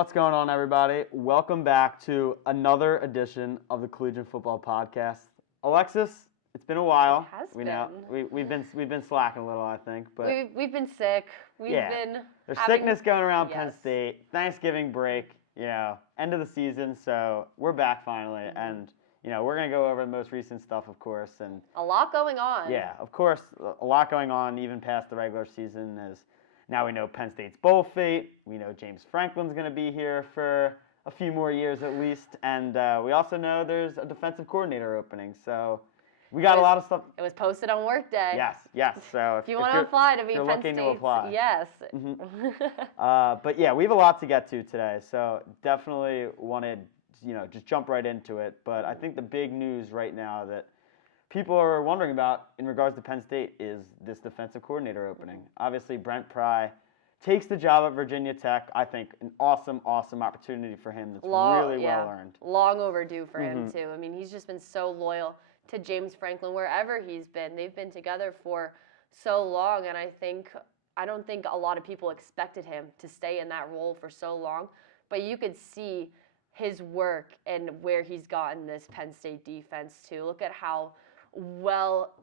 What's going on, everybody? Welcome back to another edition of the Collegian Football Podcast. Alexis, it's been a while. It has we been. Know, we've been slacking a little, I think, but we've been sick. There's sickness going around yes. Penn State. Thanksgiving break, end of the season, so we're back finally, and we're gonna go over the most recent stuff, of course, and a lot going on. Yeah, of course, a lot going on even past the regular season. As now we know Penn State's bowl fate. We know James Franklin's going to be here for a few more years at least. And we also know there's a defensive coordinator opening. So we got a lot of stuff. It was posted on Workday. Yes. So if you want to apply to be Penn State, yes. But yeah, we have a lot to get to today. So definitely wanted, just jump right into it. But I think the big news right now that people are wondering about in regards to Penn State is this defensive coordinator opening. Obviously, Brent Pry takes the job at Virginia Tech. I think an awesome opportunity for him that's really well earned. Long overdue for him, too. I mean, he's just been so loyal to James Franklin wherever he's been. They've been together for so long, and I don't think a lot of people expected him to stay in that role for so long. But you could see his work and where he's gotten this Penn State defense, too. Look at how well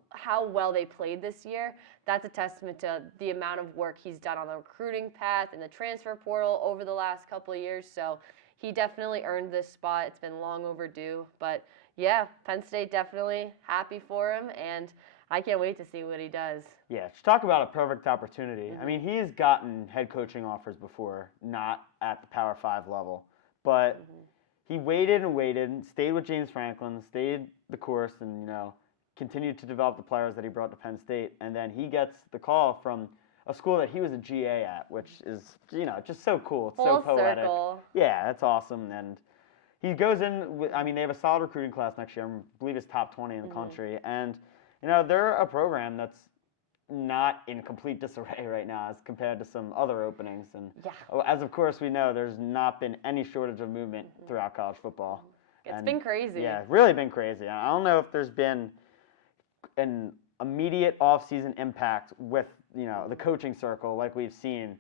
they played this year. That's a testament to the amount of work he's done on the recruiting path and the transfer portal over the last couple of years. So he definitely earned this spot. It's been long overdue. But yeah, Penn State definitely happy for him, and I can't wait to see what he does. Yeah, to talk about a perfect opportunity. I mean, he's gotten head coaching offers before, not at the Power 5 level. But he waited and stayed with James Franklin, stayed the course, and, continued to develop the players that he brought to Penn State, and then he gets the call from a school that he was a GA at, which is, just so cool. It's Full so poetic. circle. Yeah, that's awesome. And he goes in with, they have a solid recruiting class next year. I believe it's top 20 in the country. And, they're a program that's not in complete disarray right now as compared to some other openings. And as of course we know, there's not been any shortage of movement throughout college football. It's been crazy. Yeah, really been crazy. I don't know if there's been an immediate off-season impact with, the coaching circle like we've seen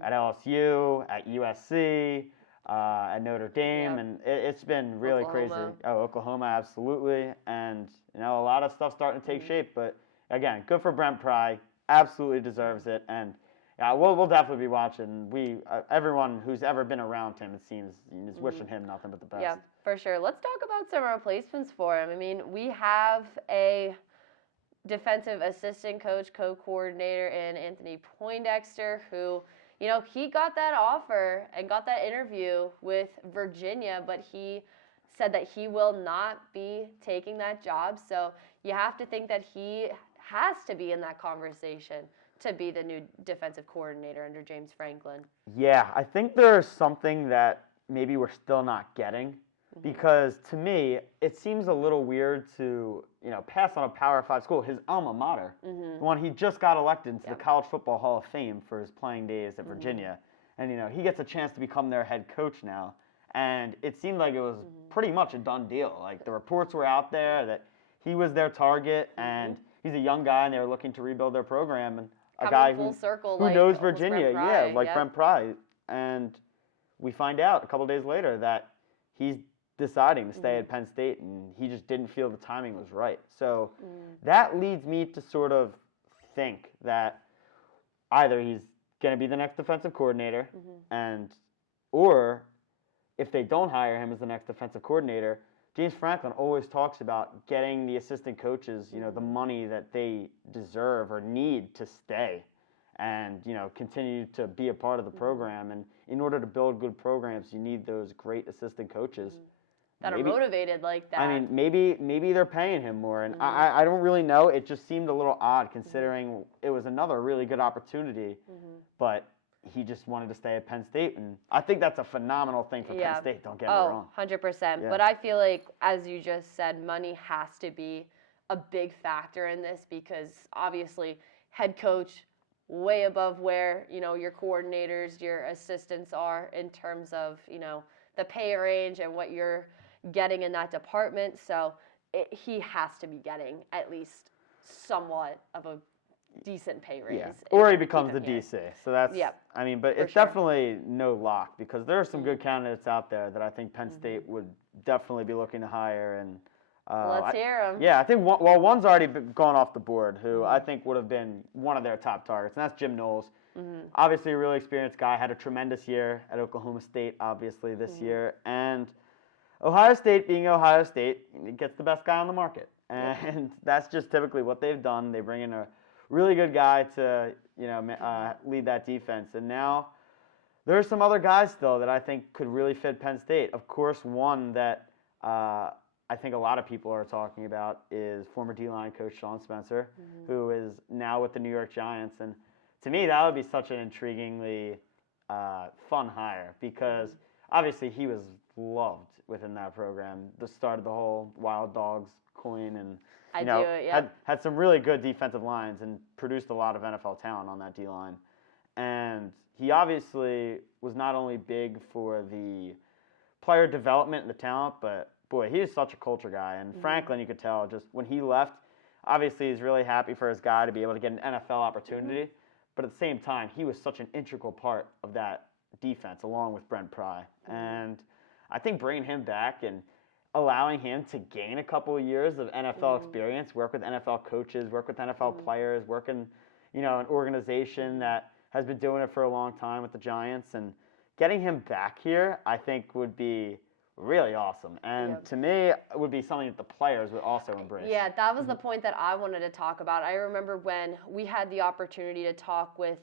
at LSU, at USC, at Notre Dame, and it's been really crazy. Oh, Oklahoma, absolutely. And, a lot of stuff starting to take shape. But, again, good for Brent Pry. Absolutely deserves it. And, yeah, we'll definitely be watching. Everyone who's ever been around him, it seems, is wishing him nothing but the best. Yeah, for sure. Let's talk about some replacements for him. I mean, we have a defensive assistant coach, co-coordinator in Anthony Poindexter, who, he got that offer and got that interview with Virginia, but he said that he will not be taking that job. So you have to think that he has to be in that conversation to be the new defensive coordinator under James Franklin. Yeah, I think there's something that maybe we're still not getting. Because to me, it seems a little weird to, pass on a Power 5 school, his alma mater, the one he just got elected into the College Football Hall of Fame for his playing days at Virginia. And, he gets a chance to become their head coach now. And it seemed like it was pretty much a done deal. Like, the reports were out there that he was their target, and he's a young guy, and they were looking to rebuild their program. And a guy who knows Virginia, like Brent Pry. And we find out a couple days later that he's deciding to stay at Penn State, and he just didn't feel the timing was right. So that leads me to sort of think that either he's going to be the next defensive coordinator, or if they don't hire him as the next defensive coordinator, James Franklin always talks about getting the assistant coaches, the money that they deserve or need to stay and, continue to be a part of the program. And in order to build good programs, you need those great assistant coaches. That are motivated like that. I mean, maybe they're paying him more, and I don't really know. It just seemed a little odd considering it was another really good opportunity, but he just wanted to stay at Penn State, and I think that's a phenomenal thing for Penn State. Don't get me wrong. 100%. Yeah. But I feel like, as you just said, money has to be a big factor in this because obviously head coach way above where your coordinators, your assistants are in terms of the pay range and what you're getting in that department. So he has to be getting at least somewhat of a decent pay raise. Yeah. Or he to keep becomes the him here. DC. So that's, Yep. I mean, but For it's sure. definitely no lock because there are some good candidates out there that I think Penn State would definitely be looking to hire. And Let's hear them. yeah, I think one's already gone off the board who I think would have been one of their top targets, and that's Jim Knowles. Obviously, a really experienced guy, had a tremendous year at Oklahoma State, obviously, this year. And Ohio State, being Ohio State, gets the best guy on the market. And that's just typically what they've done. They bring in a really good guy to, lead that defense. And now there are some other guys still that I think could really fit Penn State. Of course, one that I think a lot of people are talking about is former D-line coach Sean Spencer, who is now with the New York Giants. And to me, that would be such an intriguingly fun hire because obviously he was loved within that program. The start of the whole Wild Dogs coin and had some really good defensive lines and produced a lot of NFL talent on that D-line. And he obviously was not only big for the player development and the talent, but boy, he is such a culture guy. And Franklin, you could tell just when he left, obviously he's really happy for his guy to be able to get an NFL opportunity. But at the same time, he was such an integral part of that defense along with Brent Pry. And I think bringing him back and allowing him to gain a couple of years of NFL experience, work with NFL coaches, work with NFL players, work in, an organization that has been doing it for a long time with the Giants, and getting him back here, I think would be really awesome. And to me, it would be something that the players would also embrace. Yeah, that was the point that I wanted to talk about. I remember when we had the opportunity to talk with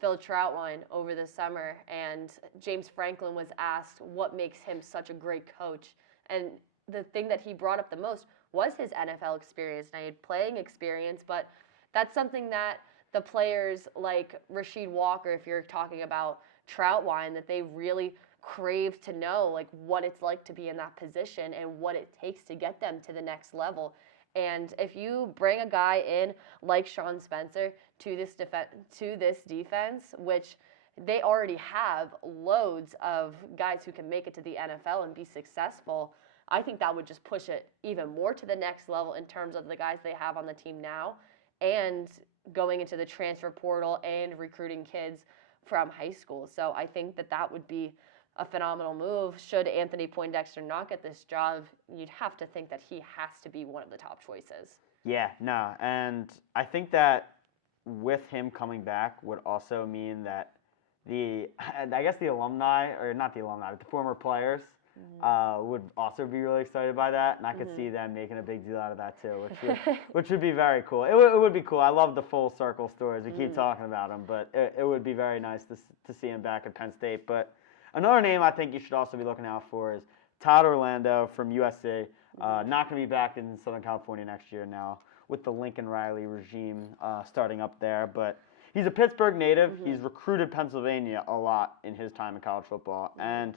Phil Troutwine over the summer, and James Franklin was asked what makes him such a great coach. And the thing that he brought up the most was his NFL experience. Now, he had playing experience, but that's something that the players like Rasheed Walker, if you're talking about Troutwine, that they really crave to know, like, what it's like to be in that position and what it takes to get them to the next level. And if you bring a guy in like Sean Spencer to this defense, which they already have loads of guys who can make it to the NFL and be successful, I think that would just push it even more to the next level in terms of the guys they have on the team now and going into the transfer portal and recruiting kids from high school. So I think that would be a phenomenal move. Should Anthony Poindexter not get this job, you'd have to think that he has to be one of the top choices. Yeah, no, and I think that with him coming back would also mean that the alumni, or not the alumni, but the former players would also be really excited by that, and I could see them making a big deal out of that too, which would be very cool. It would be cool. I love the full circle stories. We keep talking about them, but it would be very nice to see him back at Penn State. But another name I think you should also be looking out for is Todd Orlando from USC. Not going to be back in Southern California next year now with the Lincoln Riley regime starting up there, but he's a Pittsburgh native. He's recruited Pennsylvania a lot in his time in college football, and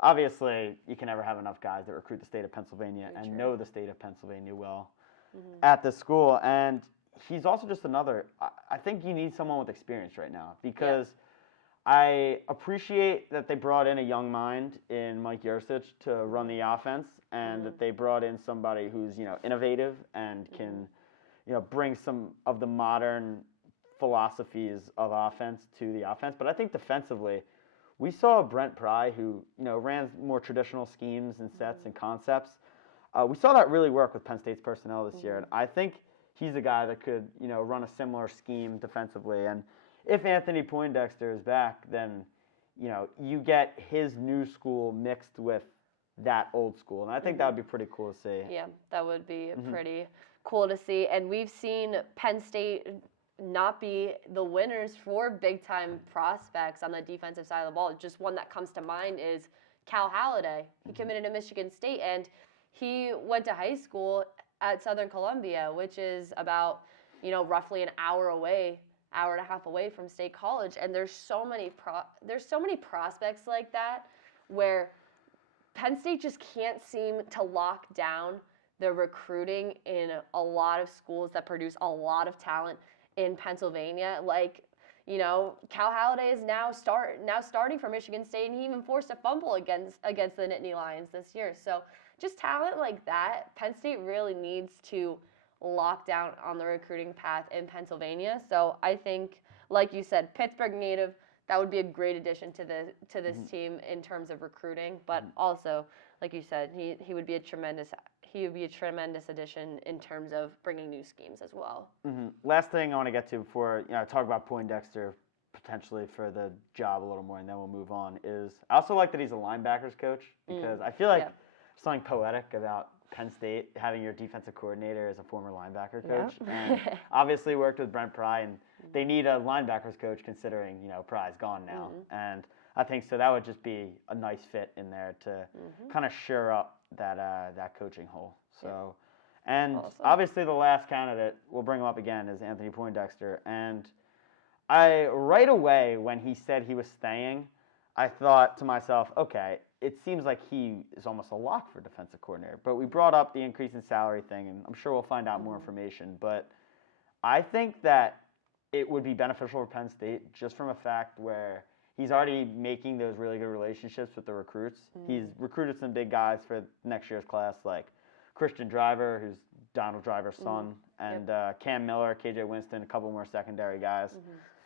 obviously, you can never have enough guys that recruit the state of Pennsylvania and know the state of Pennsylvania well at this school. And he's also just another, I think you need someone with experience right now because I appreciate that they brought in a young mind in Mike Yurcich to run the offense and that they brought in somebody who's, innovative and can, bring some of the modern philosophies of offense to the offense. But I think defensively, we saw Brent Pry, who ran more traditional schemes and sets and concepts. We saw that really work with Penn State's personnel this year, and I think he's a guy that could run a similar scheme defensively. And if Anthony Poindexter is back, then you get his new school mixed with that old school, and I think that would be pretty cool to see. Yeah, that would be pretty cool to see. And we've seen Penn State not be the winners for big-time prospects on the defensive side of the ball. Just one that comes to mind is Cal Halladay. He committed to Michigan State, and he went to high school at Southern Columbia, which is about, roughly an hour and a half away from State College. And there's so many prospects like that where Penn State just can't seem to lock down the recruiting in a lot of schools that produce a lot of talent in Pennsylvania. Like, Cal Halladay is now starting for Michigan State, and he even forced a fumble against the Nittany Lions this year. So just talent like that, Penn State really needs to locked down on the recruiting path in Pennsylvania. So I think, like you said, Pittsburgh native, that would be a great addition to this team in terms of recruiting. But also, like you said, he would be a tremendous addition in terms of bringing new schemes as well. Last thing I want to get to before talk about Poindexter potentially for the job a little more, and then we'll move on, is I also like that he's a linebackers coach because I feel like something poetic about Penn State having your defensive coordinator as a former linebacker coach. And obviously worked with Brent Pry, and they need a linebackers coach considering, Pry's gone now. And I think so that would just be a nice fit in there to kind of shore up that coaching hole. So, and obviously the last candidate, we'll bring him up again, is Anthony Poindexter. And I right away when he said he was staying, I thought to myself, okay, it seems like he is almost a lock for defensive coordinator. But we brought up the increase in salary thing, and I'm sure we'll find out more information. But I think that it would be beneficial for Penn State just from a fact where he's already making those really good relationships with the recruits. He's recruited some big guys for next year's class, like Christian Driver, who's Donald Driver's son, and Cam Miller, KJ Winston, a couple more secondary guys.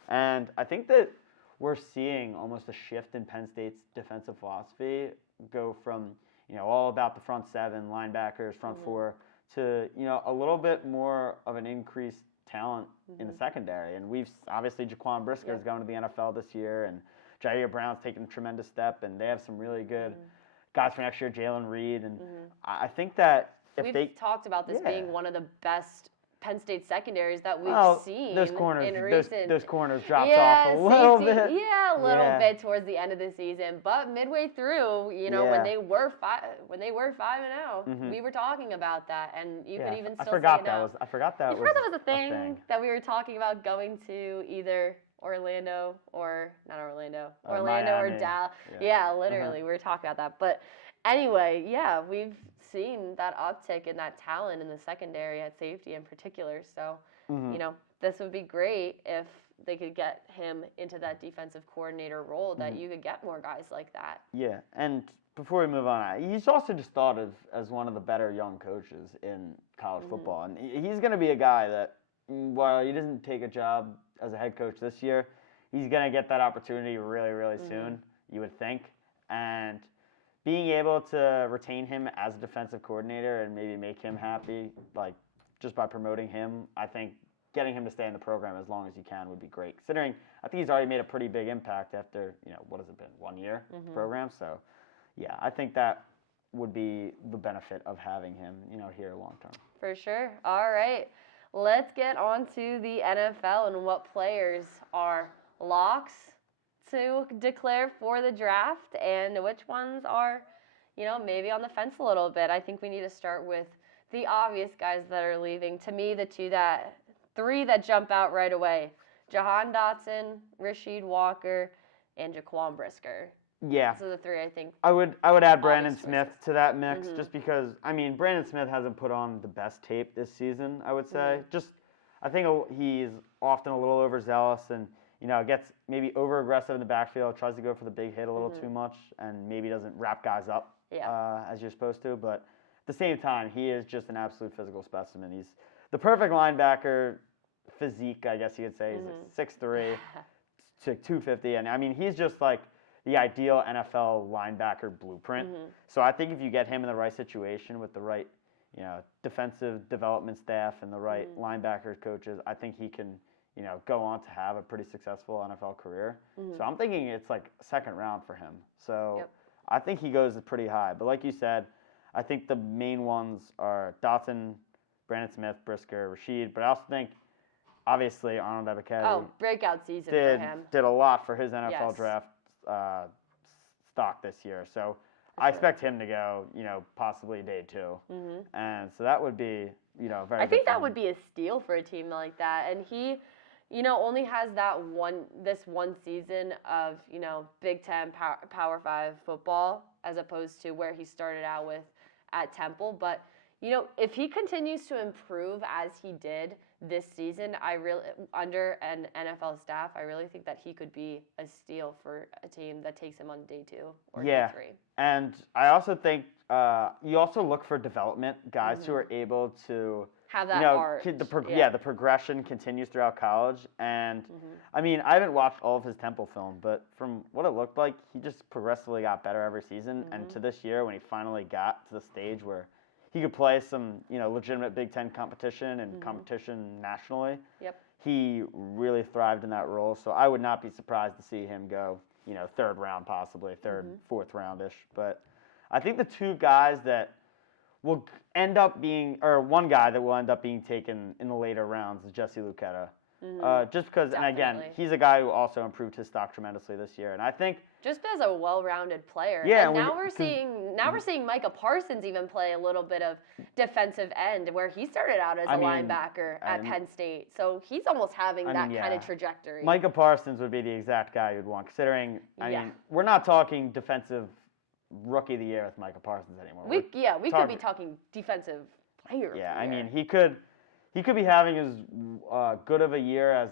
And I think that we're seeing almost a shift in Penn State's defensive philosophy go from, all about the front seven, linebackers, front four, to, a little bit more of an increased talent in the secondary. And we've obviously Jaquan Brisker is going to the NFL this year, and Jair Brown's taking a tremendous step, and they have some really good guys for next year, Jalen Reed. And I think that if we've talked about this being one of the best Penn State secondaries that we've seen those corners, in recent. Those corners dropped off a little bit. Yeah, a little bit towards the end of the season, but midway through, when they were 5-0, we were talking about that, and you could even still say no. I forgot that was a thing that we were talking about going to either Orlando or Dallas. Yeah, literally, we were talking about that. But anyway, we've seen that uptick in that talent in the secondary at safety in particular. So, this would be great if they could get him into that defensive coordinator role, that you could get more guys like that. Yeah, and before we move on, he's also just thought of as one of the better young coaches in college football. And he's going to be a guy that, while he doesn't take a job as a head coach this year, he's going to get that opportunity really, really soon, you would think. And being able to retain him as a defensive coordinator and maybe make him happy, like just by promoting him, I think getting him to stay in the program as long as he can would be great. Considering I think he's already made a pretty big impact after, what has it been, 1 year program. So, yeah, I think that would be the benefit of having him, here long term. For sure. All right. Let's get on to the NFL and what players are locks to declare for the draft and which ones are, maybe on the fence a little bit. I think we need to start with the obvious guys that are leaving. To me, three that jump out right away: Jahan Dotson, Rasheed Walker, and Jaquan Brisker. Yeah. So the three, I think. I would add Brandon Smith to that mix just because, Brandon Smith hasn't put on the best tape this season, I would say. I think he's often a little overzealous and, gets maybe over-aggressive in the backfield, tries to go for the big hit a little too much, and maybe doesn't wrap guys up as you're supposed to. But at the same time, he is just an absolute physical specimen. He's the perfect linebacker physique, I guess you could say. He's like 6'3", to 250. And, he's just like the ideal NFL linebacker blueprint. So I think if you get him in the right situation with the right, defensive development staff and the right linebacker coaches, I think he can, go on to have a pretty successful NFL career. So I'm thinking it's like second round for him. So I think he goes pretty high. But like you said, I think the main ones are Dotson, Brandon Smith, Brisker, Rasheed. But I also think, obviously, Arnold Ebiketie breakout season for him. Did a lot for his NFL draft stock this year. So I expect him to go, possibly day 2. And so that would be, very I think that would be a steal for a team like that. And he, only has this one season of, Big Ten Power 5 football as opposed to where he started out with at Temple. But, if he continues to improve as he did this season, under an NFL staff, I really think that he could be a steal for a team that takes him on day 2 or day 3. And I also think you also look for development guys who are able to have that arc. The progression continues throughout college. And, I mean, I haven't watched all of his Temple film, but from what it looked like, he just progressively got better every season. And to this year, when he finally got to the stage where he could play some, legitimate Big Ten competition and competition nationally, he really thrived in that role. So I would not be surprised to see him go, third round possibly, fourth roundish. But I think the two guys that will end up being, or one guy that will end up being taken in the later rounds is Jesse Luketa. Just because, and again, he's a guy who also improved his stock tremendously this year. And I think just as a well-rounded player. Yeah, and now we're seeing Micah Parsons even play a little bit of defensive end, where he started out as a linebacker at Penn State. So he's almost having that kind of trajectory. Micah Parsons would be the exact guy you'd want, considering, I mean, we're not talking defensive Rookie of the Year with Micah Parsons anymore. We could be talking defensive player of the year. I mean, he could be having as good of a year as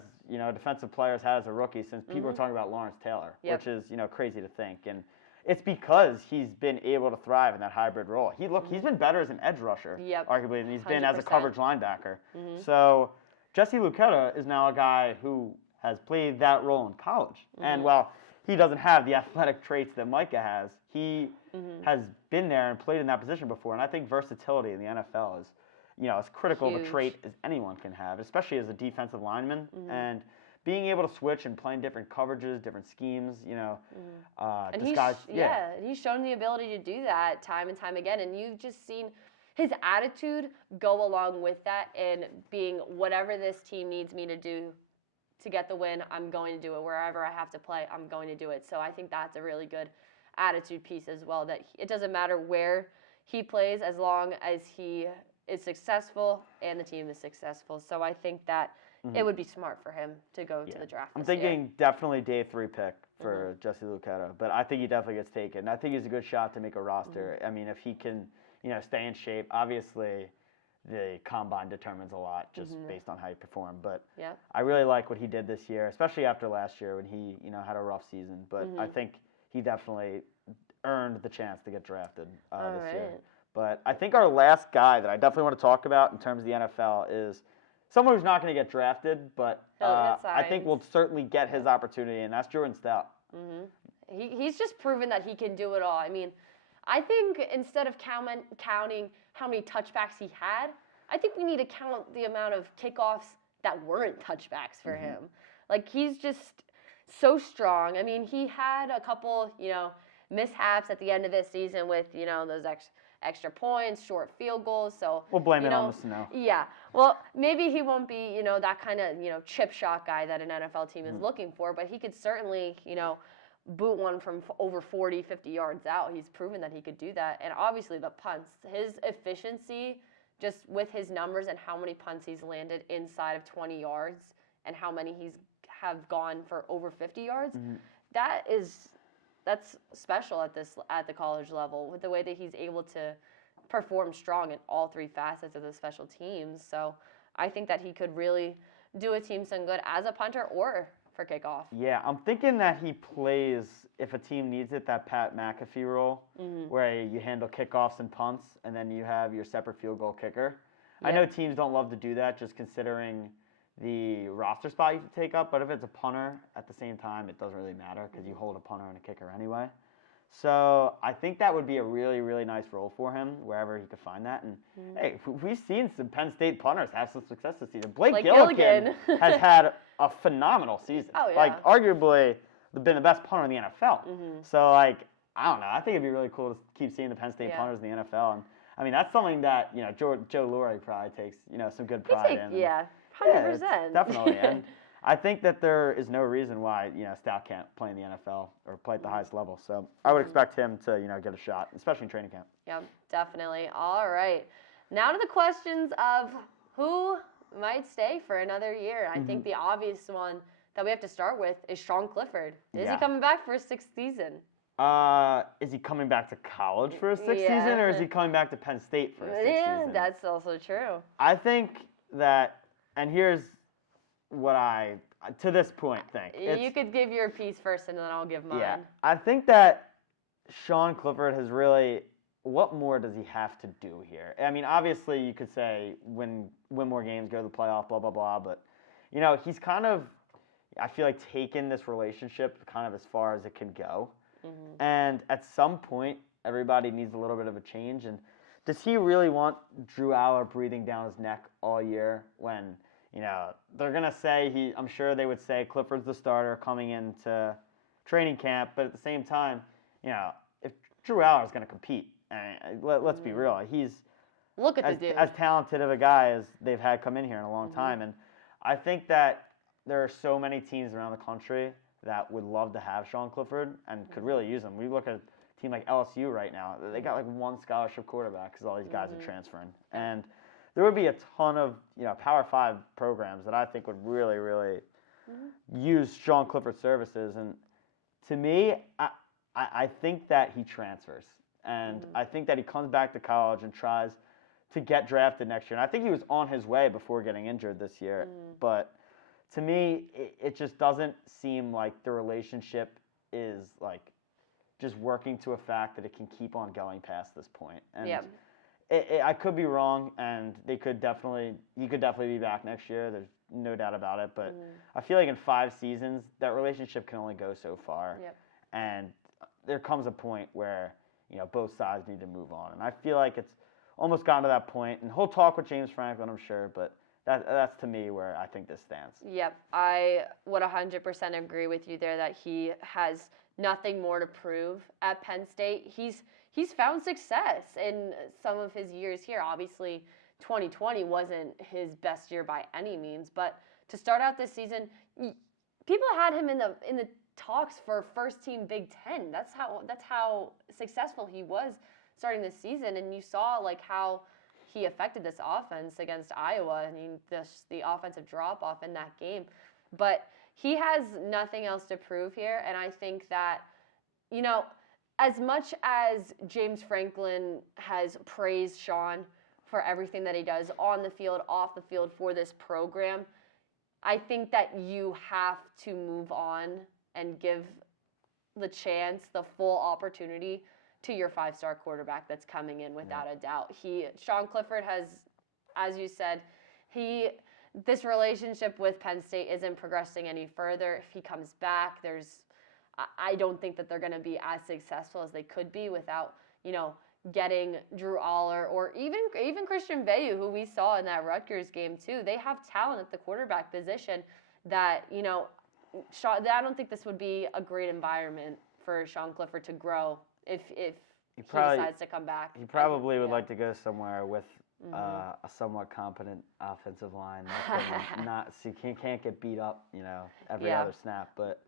defensive players had as a rookie since people were talking about Lawrence Taylor, which is crazy to think. And it's because he's been able to thrive in that hybrid role. He's been better as an edge rusher, arguably, than he's been as a coverage linebacker. So Jesse Luketa is now a guy who has played that role in college, and while he doesn't have the athletic traits that Micah has, he has been there and played in that position before. And I think versatility in the NFL is, as critical of a trait as anyone can have, especially as a defensive lineman. And being able to switch and play in different coverages, different schemes, and he's shown the ability to do that time and time again. And you've just seen his attitude go along with that, and being whatever this team needs me to do to get the win, I'm going to do it. Wherever I have to play, I'm going to do it. So I think that's a really good attitude piece as well, that it doesn't matter where he plays as long as he is successful and the team is successful. So I think that it would be smart for him to go to the draft I'm thinking definitely day 3 pick for Jesse Luketa, but I think he definitely gets taken. I think he's a good shot to make a roster. I mean, if he can, stay in shape, obviously the combine determines a lot just based on how you perform. But I really like what he did this year, especially after last year when he, had a rough season. But I think he definitely earned the chance to get drafted this year. But I think our last guy that I definitely want to talk about in terms of the NFL is someone who's not going to get drafted, but I think will certainly get his opportunity, and that's Jordan Stout. He's just proven that he can do it all. I mean, I think instead of counting how many touchbacks he had, I think we need to count the amount of kickoffs that weren't touchbacks for him. Like, he's just so strong. I mean, he had a couple, mishaps at the end of this season with, those extra points, short field goals. So we'll blame it on the snow. Yeah. Well, maybe he won't be, that kind of, chip shot guy that an NFL team is looking for, but he could certainly, boot one from over 40, 50 yards out. He's proven that he could do that. And obviously the punts, his efficiency, just with his numbers and how many punts he's landed inside of 20 yards and how many he's have gone for over 50 yards, that's special at the college level, with the way that he's able to perform strong in all 3 facets of the special teams. So I think that he could really do a team some good as a punter or for kickoff. Yeah, I'm thinking that he plays, if a team needs it, that Pat McAfee role, where you handle kickoffs and punts, and then you have your separate field goal kicker. I know teams don't love to do that, just considering the roster spot you have to take up, but if it's a punter at the same time, it doesn't really matter because you hold a punter and a kicker anyway. So I think that would be a really, really nice role for him wherever he could find that. And hey, we've seen some Penn State punters have some success this season. Blake Gilligan has had a phenomenal season. Like, arguably been the best punter in the NFL. So, like, I don't know. I think it'd be really cool to keep seeing the Penn State punters in the NFL. And I mean, that's something that Joe Lurie probably takes some good pride in. Yeah, 100%. Yeah, definitely. And I think that there is no reason why Stout can't play in the NFL or play at the highest level. So I would expect him to get a shot, especially in training camp. Yeah, definitely. All right. Now to the questions of who might stay for another year. I think the obvious one that we have to start with is Sean Clifford. Is he coming back for his 6th season? Is he coming back to college for his 6th season, or is he coming back to Penn State for his 6th season? Yeah, that's also true. I think that, and here's what I, to this point, think. You could give your piece first, and then I'll give mine. Yeah, I think that Sean Clifford has really what more does he have to do here? I mean, obviously you could say win more games, go to the playoff, blah, blah, blah. But, he's kind of, I feel like, taken this relationship kind of as far as it can go. Mm-hmm. And at some point, everybody needs a little bit of a change. And does he really want Drew Aller breathing down his neck all year when, they're going to say, I'm sure they would say Clifford's the starter coming into training camp. But at the same time, if Drew Aller is going to compete, let's be real. He's look at the dude. As talented of a guy as they've had come in here in a long time. And I think that there are so many teams around the country that would love to have Sean Clifford and could really use him. We look at a team like LSU right now. They got like one scholarship quarterback because all these guys are transferring. And there would be a ton of Power 5 programs that I think would really, really use Sean Clifford's services. And to me, I think that he transfers. And I think that he comes back to college and tries to get drafted next year. And I think he was on his way before getting injured this year. But to me, it just doesn't seem like the relationship is like just working to a fact that it can keep on going past this point. And I could be wrong, and he could definitely be back next year. There's no doubt about it. But I feel like in 5 seasons, that relationship can only go so far. And there comes a point where both sides need to move on. And I feel like it's almost gotten to that point. And he'll talk with James Franklin, I'm sure, but that's to me where I think this stands. Yep, I would 100% agree with you there that he has nothing more to prove at Penn State. He's found success in some of his years here. Obviously, 2020 wasn't his best year by any means, but to start out this season, people had him in the talks for first team Big Ten. That's how successful he was starting this season, and you saw like how he affected this offense against Iowa. I mean, the offensive drop off in that game, but he has nothing else to prove here. And I think that as much as James Franklin has praised Sean for everything that he does on the field, off the field for this program, I think that you have to move on and give the chance, the full opportunity to your 5-star quarterback that's coming in without a doubt. Sean Clifford has, as you said, this relationship with Penn State isn't progressing any further. If he comes back, I don't think that they're going to be as successful as they could be without, getting Drew Aller or even Christian Veilleux, who we saw in that Rutgers game too. They have talent at the quarterback position that, I don't think this would be a great environment for Sean Clifford to grow if he decides to come back. He probably would like to go somewhere with a somewhat competent offensive line that can't get beat up, every other snap. But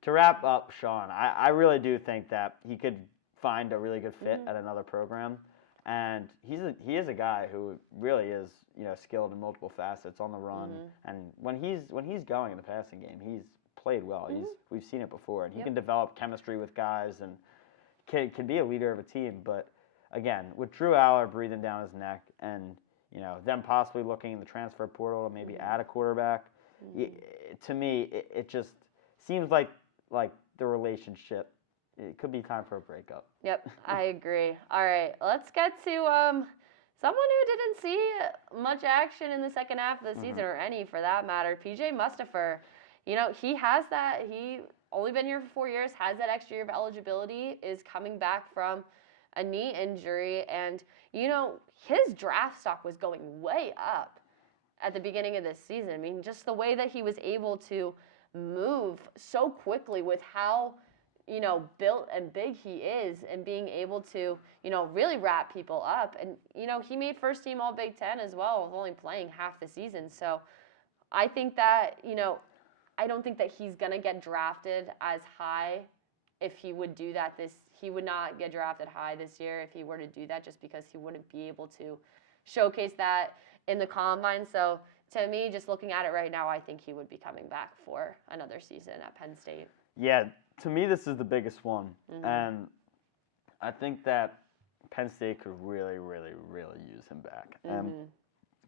to wrap up, Sean, I really do think that he could find a really good fit at another program. And he is a guy who really is, skilled in multiple facets on the run. And when he's going in the passing game, he's played well. We've seen it before, and he can develop chemistry with guys and can be a leader of a team. But again, with Drew Aller breathing down his neck, and them possibly looking in the transfer portal to maybe add a quarterback, to me it just seems like the relationship. It could be time for a breakup. Yep, I agree. All right, let's get to someone who didn't see much action in the second half of the season, or any for that matter, PJ Mustipher. He has that. He only been here for 4 years, has that extra year of eligibility, is coming back from a knee injury, and his draft stock was going way up at the beginning of this season. I mean, just the way that he was able to move so quickly with how built and big he is, and being able to, really wrap people up. And, he made first team All Big Ten as well, with only playing half the season. So I think that, I don't think that he's going to get drafted as high if he would do that. He would not get drafted high this year if he were to do that, just because he wouldn't be able to showcase that in the combine. So to me, just looking at it right now, I think he would be coming back for another season at Penn State. Yeah, to me, this is the biggest one. And I think that Penn State could really, really, really use him back. And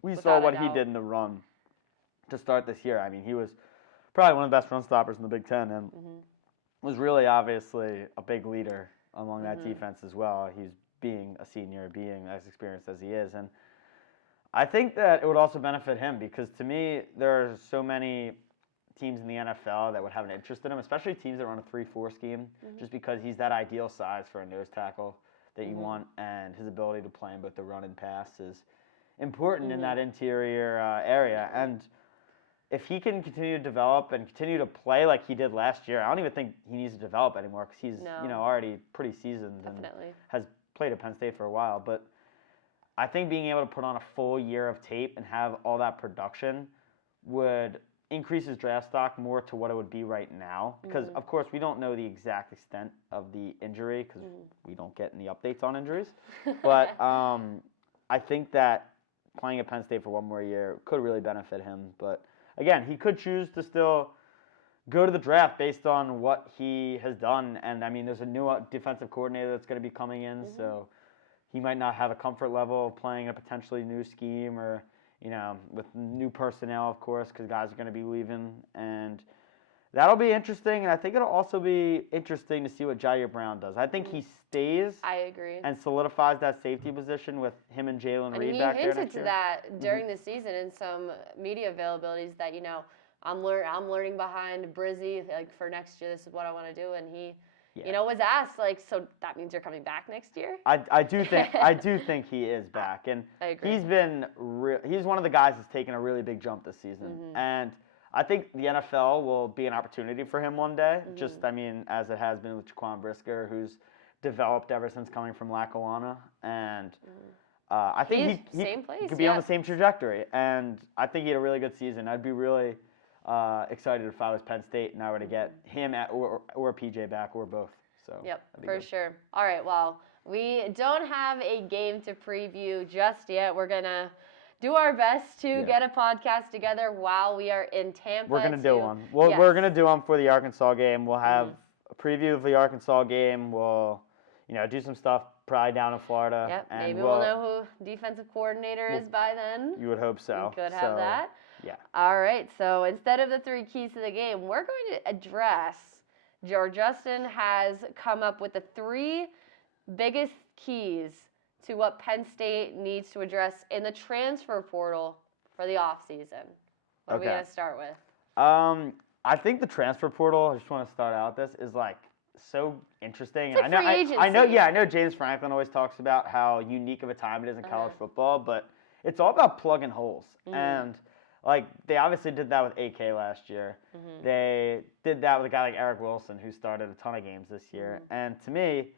we saw what he did in the run to start this year. I mean, he was probably one of the best run stoppers in the Big Ten, and was really obviously a big leader among that defense as well. He's being a senior, being as experienced as he is. And I think that it would also benefit him because to me, there are so many teams in the NFL that would have an interest in him, especially teams that run a 3-4 scheme, just because he's that ideal size for a nose tackle that you want, and his ability to play in both the run and pass is important in that interior area. And if he can continue to develop and continue to play like he did last year, I don't even think he needs to develop anymore because he's already pretty seasoned and has played at Penn State for a while. But I think being able to put on a full year of tape and have all that production would increase his draft stock more to what it would be right now. Because, of course, we don't know the exact extent of the injury because we don't get any updates on injuries. But I think that playing at Penn State for one more year could really benefit him. But, again, he could choose to still go to the draft based on what he has done. And, I mean, there's a new defensive coordinator that's going to be coming in, so he might not have a comfort level of playing a potentially new scheme or, with new personnel, of course, because guys are going to be leaving. And that'll be interesting. And I think it'll also be interesting to see what Jair Brown does. I think he stays. I agree. And solidifies that safety position with him and Jalen Reed back there. And he hinted to that during the season in some media availabilities that, I'm learning behind Brizzy, like, for next year, this is what I want to do. And he, was asked, like, so that means you're coming back next year? I do think he is back. And I agree. He's one of the guys that's taken a really big jump this season. And I think the NFL will be an opportunity for him one day. As it has been with Jaquan Brisker, who's developed ever since coming from Lackawanna. And I think he could be on the same trajectory. And I think he had a really good season. I'd be really excited if I was Penn State and I were to get him or PJ back or both. So for sure. All right, well, we don't have a game to preview just yet. We're going to do our best to get a podcast together while we are in Tampa. We're going to do one. We're going to do one for the Arkansas game. We'll have a preview of the Arkansas game. We'll do some stuff probably down in Florida. Yep, and maybe we'll know who defensive coordinator is by then. You would hope so. We could have that. Yeah. All right, so instead of the 3 keys to the game, we're going to address, Justin has come up with the 3 biggest keys to what Penn State needs to address in the transfer portal for the offseason. What are we going to start with? I think the transfer portal, I just want to start out this, is like so interesting. It's like free agency. I know James Franklin always talks about how unique of a time it is in college football, but it's all about plugging holes. And like, they obviously did that with AK last year. They did that with a guy like Eric Wilson, who started a ton of games this year. And to me,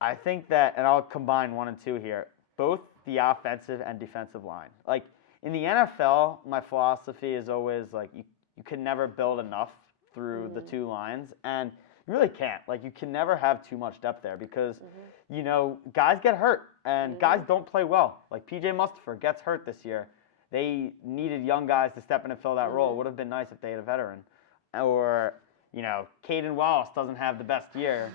I think that, and I'll combine 1 and 2 here, both the offensive and defensive line. Like, in the NFL, my philosophy is always, like, you can never build enough through the 2 lines. And you really can't. Like, you can never have too much depth there because, guys get hurt. And guys don't play well. Like, P.J. Mustipher gets hurt this year. They needed young guys to step in and fill that role. It would have been nice if they had a veteran. Or, Caden Wallace doesn't have the best year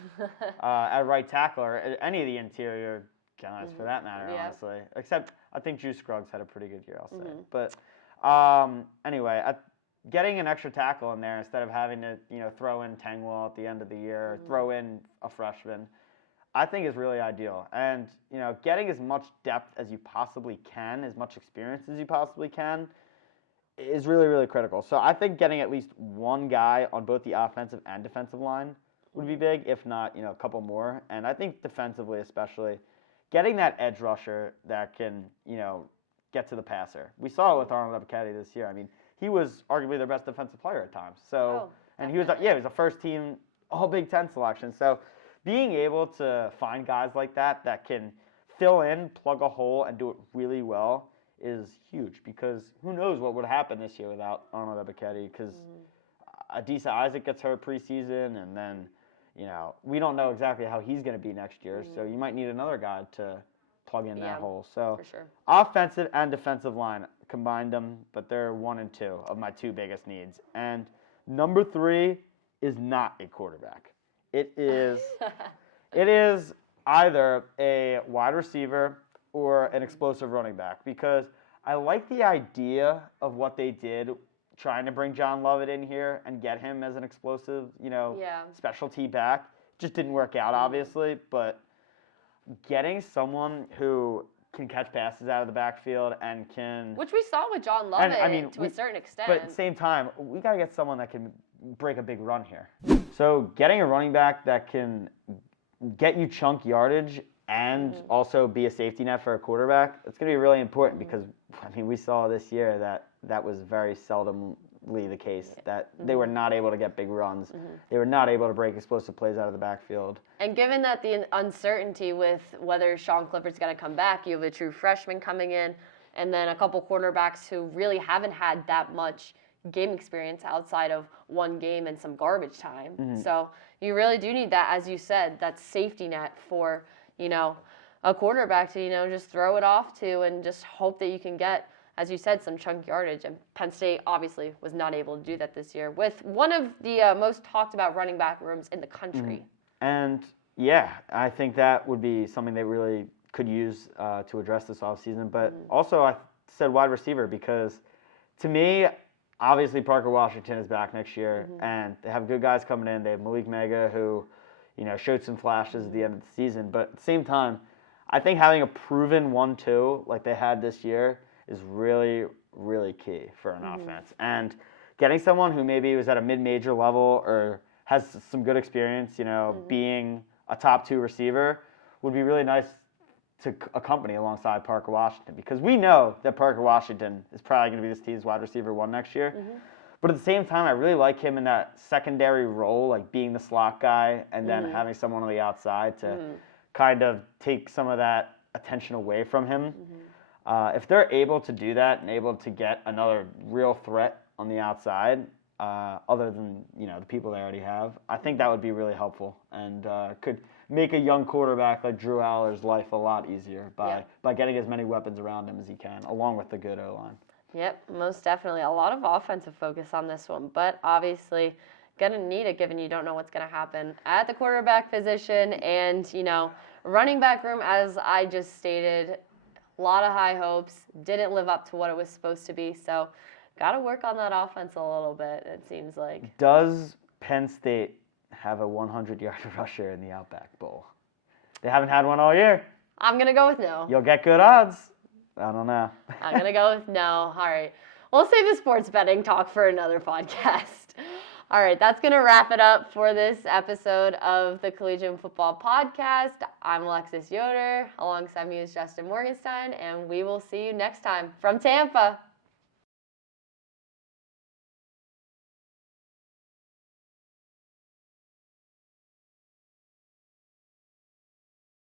at right tackle or any of the interior guys for that matter, honestly. Except I think Juice Scruggs had a pretty good year, I'll say. But anyway, getting an extra tackle in there instead of having to, throw in Tangwell at the end of the year or throw in a freshman, I think is really ideal. And, getting as much depth as you possibly can, as much experience as you possibly can, is really, really critical. So I think getting at least one guy on both the offensive and defensive line would be big, if not, a couple more. And I think defensively especially, getting that edge rusher that can, get to the passer. We saw it with Arnold Ebiketie this year. I mean, he was arguably their best defensive player at times. So, and he was a first team All Big Ten selection. So being able to find guys like that can fill in, plug a hole, and do it really well is huge because who knows what would happen this year without Arnold Ebiketie because Adisa Isaac gets hurt preseason and then, we don't know exactly how he's going to be next year. So you might need another guy to plug in that hole. So for sure. Offensive and defensive line, combined them, but they're 1 and 2 of my 2 biggest needs. And number 3 is not a quarterback. It is either a wide receiver or an explosive running back because I like the idea of what they did trying to bring John Lovett in here and get him as an explosive, specialty back. Just didn't work out, obviously, but getting someone who can catch passes out of the backfield and can... Which we saw with John Lovett to a certain extent. But at the same time, we got to get someone that can break a big run here. So getting a running back that can get you chunk yardage and also be a safety net for a quarterback, it's going to be really important because, I mean, we saw this year that was very seldomly the case, that they were not able to get big runs. They were not able to break explosive plays out of the backfield. And given that the uncertainty with whether Sean Clifford's going to come back, you have a true freshman coming in, and then a couple quarterbacks who really haven't had that much game experience outside of one game and some garbage time. So you really do need that, as you said, that safety net for, you know, a quarterback to, you know, just throw it off to and just hope that you can get, as you said, some chunk yardage. And Penn State obviously was not able to do that this year with one of the most talked about running back rooms in the country. And yeah, I think that would be something they really could use to address this offseason. But also I said wide receiver because to me, obviously Parker Washington is back next year and they have good guys coming in. They have Malik Mega who, you know, showed some flashes at the end of the season. But at the same time, I think having a proven 1-2 like they had this year is really, really key for an offense. And getting someone who maybe was at a mid-major level or has some good experience, you know, being a top 2 receiver would be really nice to accompany alongside Parker Washington, because we know that Parker Washington is probably going to be this team's wide receiver 1 next year. But at the same time, I really like him in that secondary role, like being the slot guy and then having someone on the outside to kind of take some of that attention away from him. If they're able to do that and able to get another real threat on the outside, other than, you know, the people they already have, I think that would be really helpful and could make a young quarterback like Drew Aller's life a lot easier by getting as many weapons around him as he can, along with the good O-line. Yep, most definitely. A lot of offensive focus on this one, but obviously going to need it given you don't know what's going to happen at the quarterback position and, you know, running back room, as I just stated, a lot of high hopes, didn't live up to what it was supposed to be, so got to work on that offense a little bit, it seems like. Does Penn State have a 100-yard rusher in the Outback Bowl? They haven't had one all year. I'm going to go with no. You'll get good odds. I don't know. I'm going to go with no. All right. We'll save the sports betting talk for another podcast. All right. That's going to wrap it up for this episode of the Collegian Football Podcast. I'm Alexis Yoder. Alongside me is Justin Morganstein, and we will see you next time from Tampa.